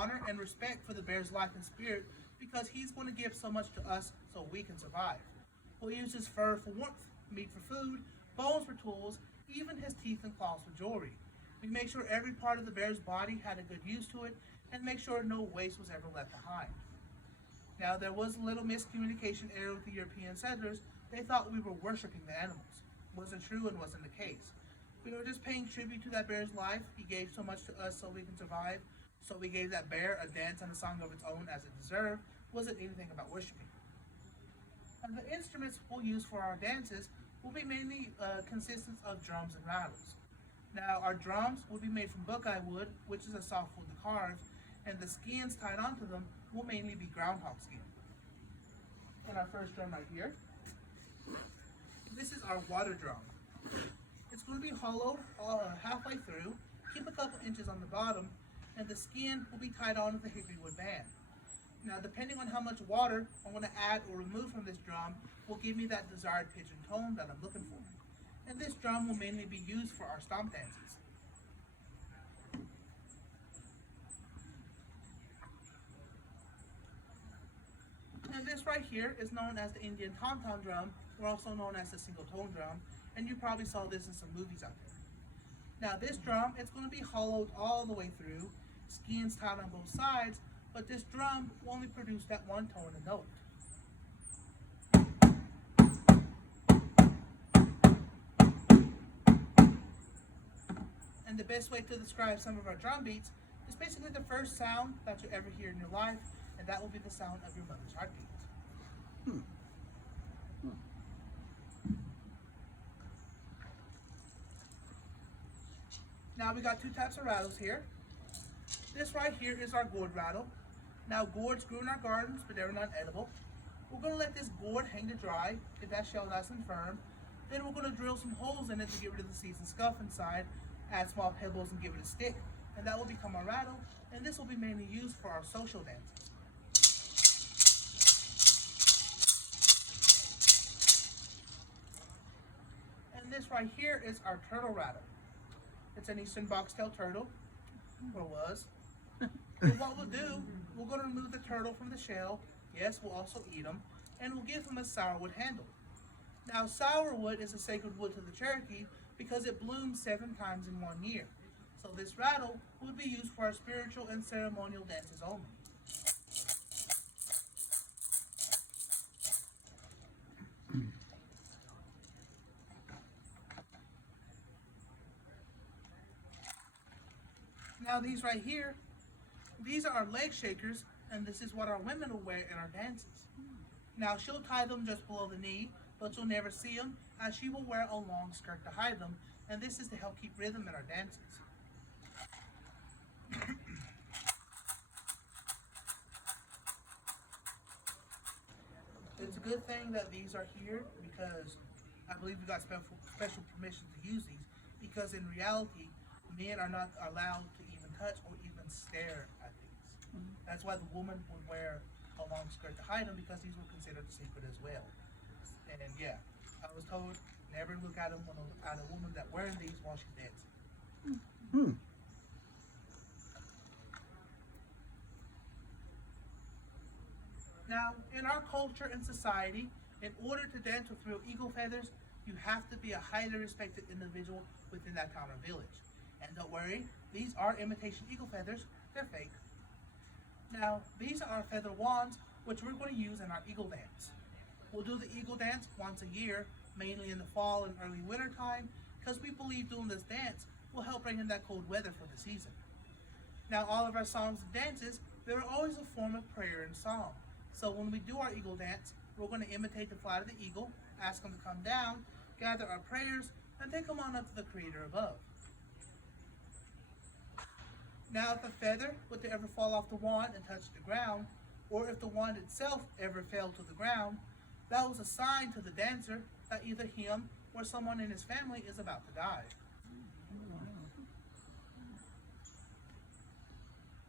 honor and respect for the bear's life and spirit because he's going to give so much to us so we can survive. We'll use his fur for warmth, meat for food, bones for tools, even his teeth and claws for jewelry. We make sure every part of the bear's body had a good use to it and make sure no waste was ever left behind. Now, there was a little miscommunication error with the European settlers. They thought we were worshiping the animals. Wasn't true and wasn't the case. We were just paying tribute to that bear's life. He gave so much to us so we can survive. So we gave that bear a dance and a song of its own as it deserved. Wasn't anything about worshiping. And the instruments we'll use for our dances will be mainly consistent of drums and rattles. Now, our drums will be made from buckeye wood, which is a soft wood to carve, and the skins tied onto them will mainly be groundhog skin. And our first drum right here, this is our water drum. It's going to be hollowed halfway through, keep a couple inches on the bottom, and the skin will be tied on with a hickory wood band. Now, depending on how much water I'm going to add or remove from this drum will give me that desired pitch and tone that I'm looking for. And this drum will mainly be used for our stomp dances. And this right here is known as the Indian tom-tom drum, or also known as the single tone drum, and you probably saw this in some movies out there. Now this drum, it's going to be hollowed all the way through, skins tied on both sides, but this drum will only produce that one tone and note. And the best way to describe some of our drum beats is basically the first sound that you ever hear in your life, and that will be the sound of your mother's heartbeat. Now we got two types of rattles here. This right here is our gourd rattle. Now gourds grew in our gardens, but they were not edible. We're going to let this gourd hang to dry, get that shell nice and firm. Then we're going to drill some holes in it to get rid of the seeds and scuff inside, add small pebbles and give it a stick, and that will become our rattle, and this will be mainly used for our social dances. And this right here is our turtle rattle. It's an eastern boxtail turtle, or was. And what we'll do, we're going to remove the turtle from the shell. Yes, we'll also eat them, and we'll give them a sourwood handle. Now, sourwood is a sacred wood to the Cherokee because it blooms 7 times in 1 year. So this rattle will be used for our spiritual and ceremonial dances only. Now these right here, these are our leg shakers, and this is what our women will wear in our dances. Now she'll tie them just below the knee, but you'll never see them, as she will wear a long skirt to hide them, and this is to help keep rhythm in our dances. It's a good thing that these are here because I believe we got special permission to use these, because in reality, men are not allowed to even touch or even stare at these. That's why the woman would wear a long skirt to hide them, because these were considered sacred as well. And yeah, I was told never look at a woman that wearing these while she's dancing. Now, in our culture and society, in order to dance with real eagle feathers, you have to be a highly respected individual within that town or village. And don't worry, these are imitation eagle feathers, they're fake. Now, these are our feather wands, which we're going to use in our eagle dance. We'll do the eagle dance once a year, mainly in the fall and early winter time, because we believe doing this dance will help bring in that cold weather for the season. Now, all of our songs and dances, they're always a form of prayer and song. So when we do our eagle dance, we're going to imitate the flight of the eagle, ask him to come down, gather our prayers, and take them on up to the Creator above. Now, if a feather were to ever fall off the wand and touch the ground, or if the wand itself ever fell to the ground, that was a sign to the dancer that either him or someone in his family is about to die.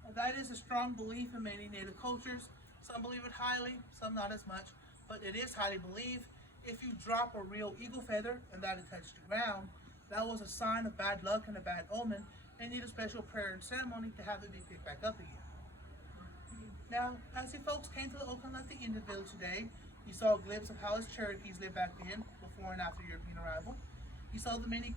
Now, that is a strong belief in many native cultures. Some believe it highly, some not as much, but it is highly believed. If you drop a real eagle feather and that it touched the ground, that was a sign of bad luck and a bad omen, and need a special prayer and ceremony to have it be picked back up again. Now, as you folks came to the Oakland Lefty Indian Village today, you saw a glimpse of how its Cherokees lived back then, before and after European arrival. You saw the many